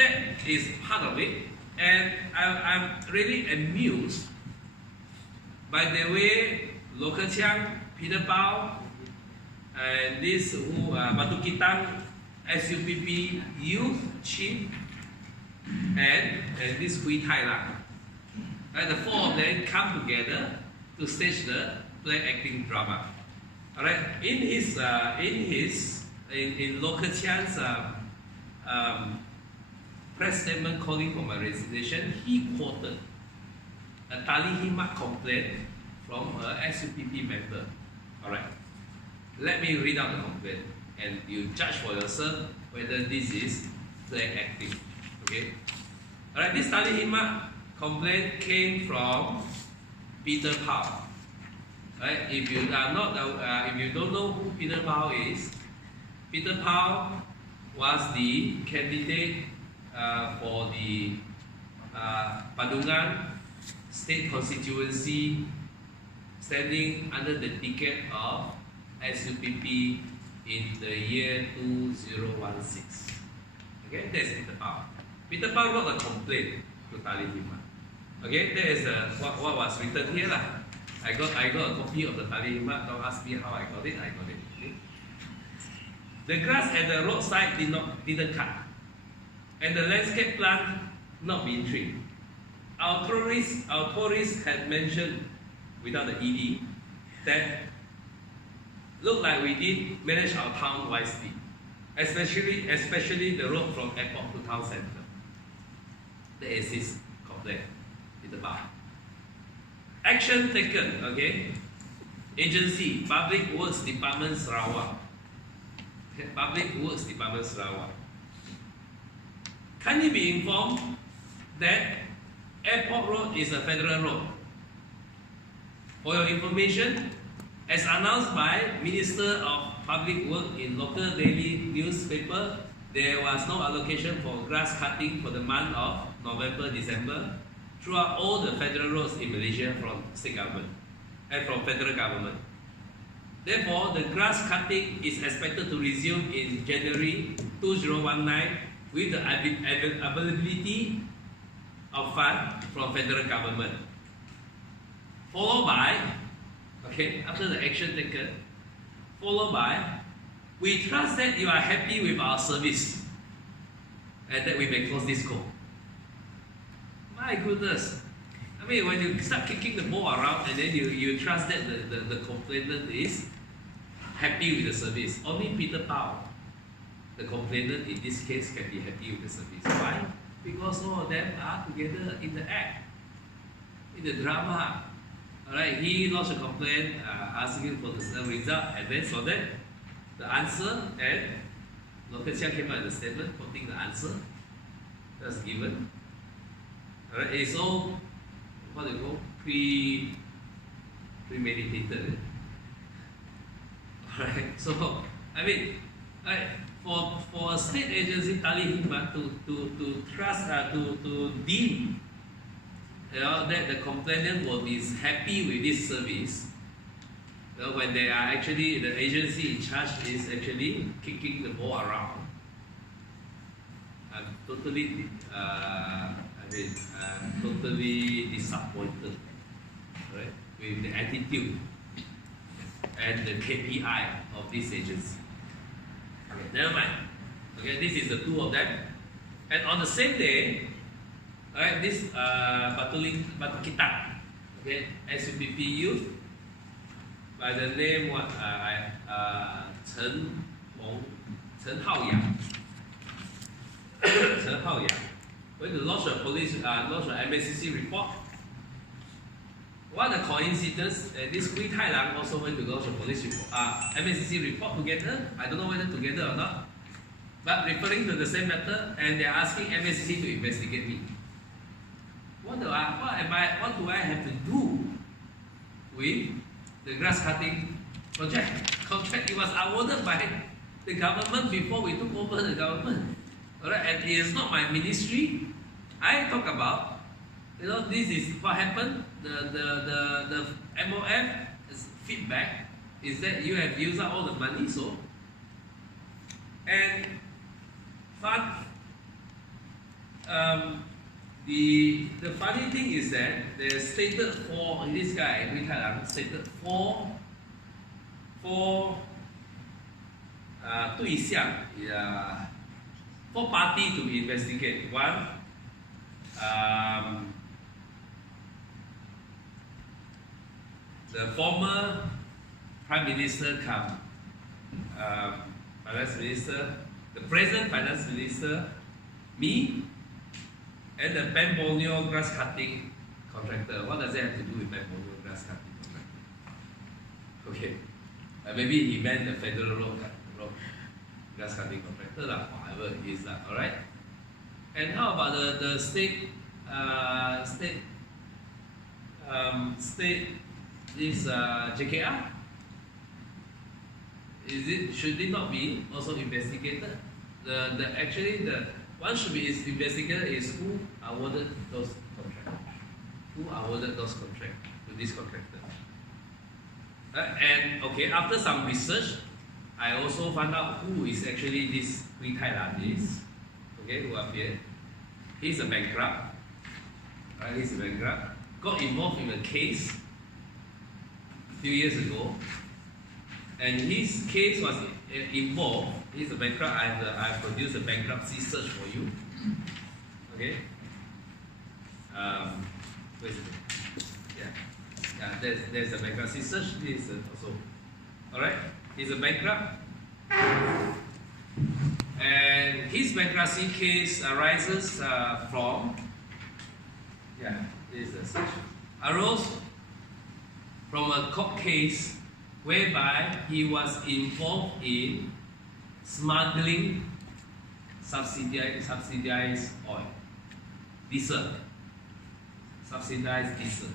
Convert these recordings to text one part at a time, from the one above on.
that is part of it. And I'm really amused by the way Local Chiang, Peter Bao, and this who Batu Kitang, SUPP youth chief, and this Hui Tai Lang. The four of them come together to stage the play acting drama. Alright, in Local Chiang's press statement calling for my resignation, he quoted a Tali Himat complaint from a SUPP member. Alright, let me read out the complaint and you judge for yourself whether this is play acting. Okay? Alright, this Tali Himat complaint came from Peter Pao. Right? If you are not, if you don't know who Peter Pao is, Peter Pao was the candidate for the Padungan State Constituency, standing under the ticket of SUPP in the year 2016. Okay, that's Peter Pao. Peter Pao wrote a complaint to Tali Himat. Okay, that is what was written here lah. I got a copy of the Tali Himat. Don't ask me how I got it. I got it. Okay? The grass at the roadside didn't cut, and the landscape plant not been trimmed. Our tourists had mentioned, without the ED, that looked like we did manage our town wisely, especially the road from airport to town center. That is his complaint in the bar. Action taken, okay? Agency, Public Works Department Sarawak. Public Works Department Sarawak. Can you be informed that Airport Road is a federal road? For your information, as announced by Minister of Public Work in local daily newspaper, there was no allocation for grass cutting for the month of November, December throughout all the federal roads in Malaysia from state government and from federal government. Therefore, the grass cutting is expected to resume in January 2019 with the availability of funds from federal government. Followed by, okay, after the action taken, followed by, we trust that you are happy with our service and that we may close this call. My goodness. I mean, when you start kicking the ball around and then you trust that the complainant is happy with the service. Only Peter Pao, the complainant in this case, can be happy with the service. Why? Because all of them are together in the act, in the drama. Alright, he lodged a complaint asking for the result, and then so that the answer, and Local Chiang came out with a statement quoting the answer that's given. Alright, it's all what they call premeditated. Alright, so I mean, for a state agency Tali Himat to trust to deem, you know, that the complainant will be happy with this service, you know, when they are actually, the agency in charge is actually kicking the ball around. I'm totally totally disappointed, right, with the attitude and the KPI of this agency. Okay, never mind. Okay, this is the two of them. And on the same day, alright, this Batu Kitang, okay, SUPP youth by the name Chen Haoyang. Chen Haoyang went to lodge a MSCC report. What a coincidence! This Hui Tai Lang also went to lodge a police report, MSCC report together. I don't know whether together or not, but referring to the same matter, and they're asking MSCC to investigate me. What do I have to do with the grass cutting contract? It was awarded by the government before we took over the government. Alright, and it is not my ministry. I talk about, you know, this is what happened. The MOF feedback is that you have used up all the money, so, and fund the funny thing is that they stated four, this guy, Hui Tai Lang, stated four 对象, four parties to investigate. One, the former Prime Minister come, Finance Minister, the present Finance Minister, me, and the Pamponio grass cutting contractor. What does that have to do with Pamponio grass cutting contractor? Okay, maybe he meant the federal road grass cutting contractor, whatever it is, all right. And how about the state, this JKR? Should it not be also investigated? Actually the one should be investigated is who awarded those contracts. Who awarded those contracts to this contractor? And okay, after some research, I also found out who is actually this Hui Tai Lang is. Okay, who appeared. He's a bankrupt. Right, he's a bankrupt. Got involved in a case a few years ago. And his case was involved. He's a bankrupt. I produced a bankruptcy search for you. Okay. Where is it? Yeah, there's a bankruptcy search. This is also. All right. He's a bankrupt, and his bankruptcy case arises from. Yeah, this is the section. Arose from a court case whereby he was involved in smuggling subsidized oil, diesel, subsidized diesel,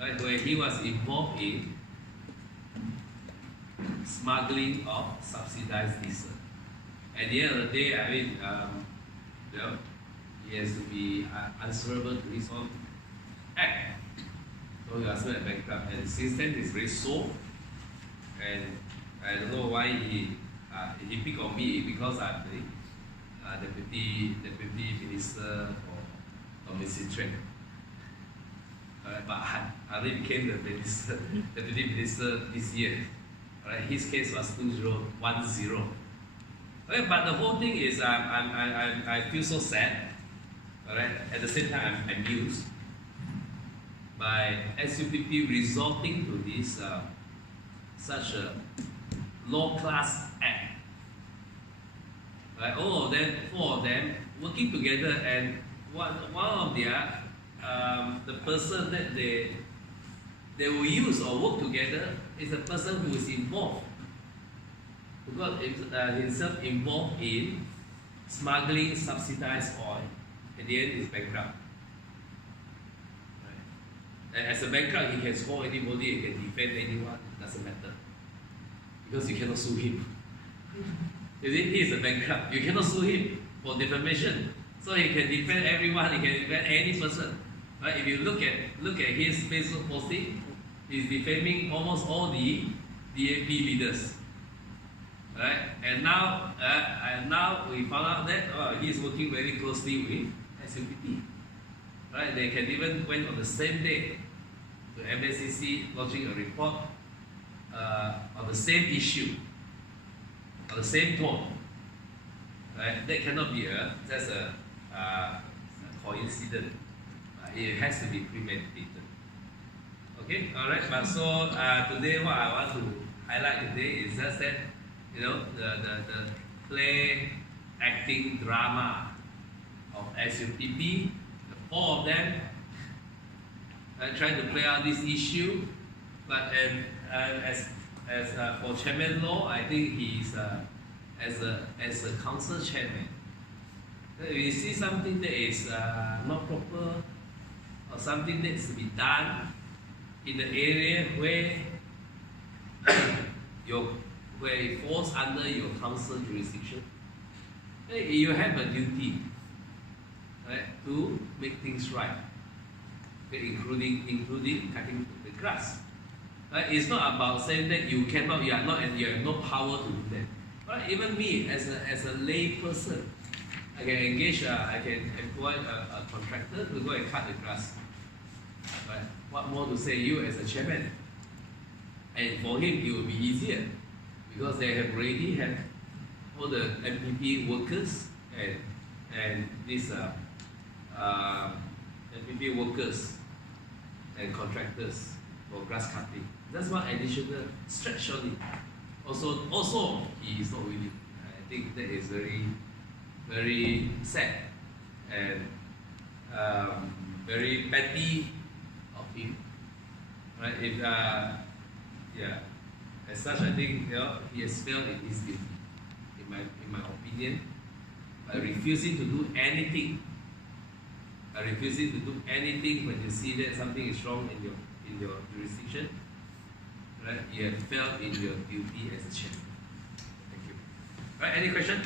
right, where he was involved in smuggling of subsidized diesel. At the end of the day, I mean, he has to be answerable to his own act. So he was made bankrupt, and since then he's very sore. And I don't know why he picked on me because I'm the deputy minister for domestic trade. But I only became the deputy minister this year. Right, his case was 2010. Okay, but the whole thing is I feel so sad. Alright, at the same time I'm amused by SUPP resorting to this such a low-class act. Right, all of them, four of them working together, and one of their the person that they will use or work together is a person who is involved, who got himself involved in smuggling subsidized oil. At the end, he's bankrupt. Right. And as a bankrupt, he can score anybody, he can defend anyone, it doesn't matter. Because you cannot sue him. You see, he is a bankrupt. You cannot sue him for defamation. So he can defend everyone, he can defend any person. Right? If you look at his Facebook posting, he's defaming almost all the DAP leaders. Right? And now we found out that he's working very closely with SUPP. Right? They can even went on the same day to MACC launching a report on the same issue, on the same tone. Right? That cannot be just a coincidence. It has to be premeditated. Okay, all right. But so today, what I want to highlight today is just that the play acting drama of SUPP. The four of them trying to play out this issue. But as for Chairman Law, I think he's as a council chairman. If you see something that is not proper, or something that needs to be done in the area where where it falls under your council jurisdiction, you have a duty, right, to make things right, okay, including cutting the grass. Right? It's not about saying that you cannot, you have no power to do that. Right? Even me, as a lay person, I can engage, I can employ a contractor to go and cut the grass. But what more to say, you as a chairman? And for him, it will be easier because they have already had all the MPP workers and these MPP workers and contractors for grass cutting. That's one additional stretch on it. Also, he is not willing. I think that is very, very sad and very petty of him. Right? If yeah, as such, I think he has failed in his duty, in my opinion, by refusing to do anything. By refusing to do anything when you see that something is wrong in your jurisdiction. Right? You have failed in your duty as a chairman. Thank you. Right? Any question?